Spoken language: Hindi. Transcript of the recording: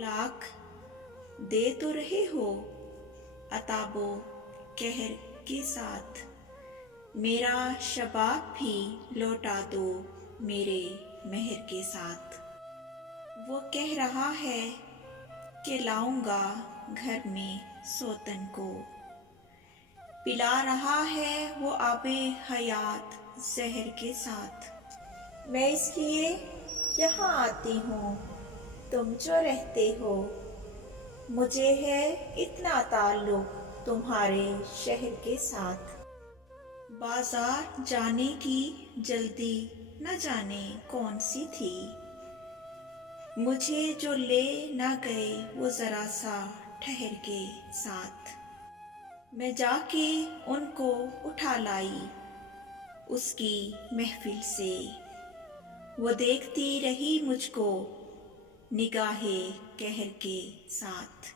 तलाक दे तो रहे हो अताबो कहर के साथ, मेरा शबाब भी लौटा दो मेरे मेहर के साथ। वो कह रहा है कि लाऊंगा घर में सोतन को, पिला रहा है वो आबे हयात जहर के साथ। मैं इसलिए यहाँ आती हूँ तुम जो रहते हो, मुझे है इतना ताल्लुक तुम्हारे शहर के साथ। बाजार जाने की जल्दी न जाने कौन सी थी, मुझे जो ले ना गए वो ज़रा सा ठहर के साथ। मैं जाके उनको उठा लाई उसकी महफिल से, वो देखती रही मुझको निगाहे कहर के साथ।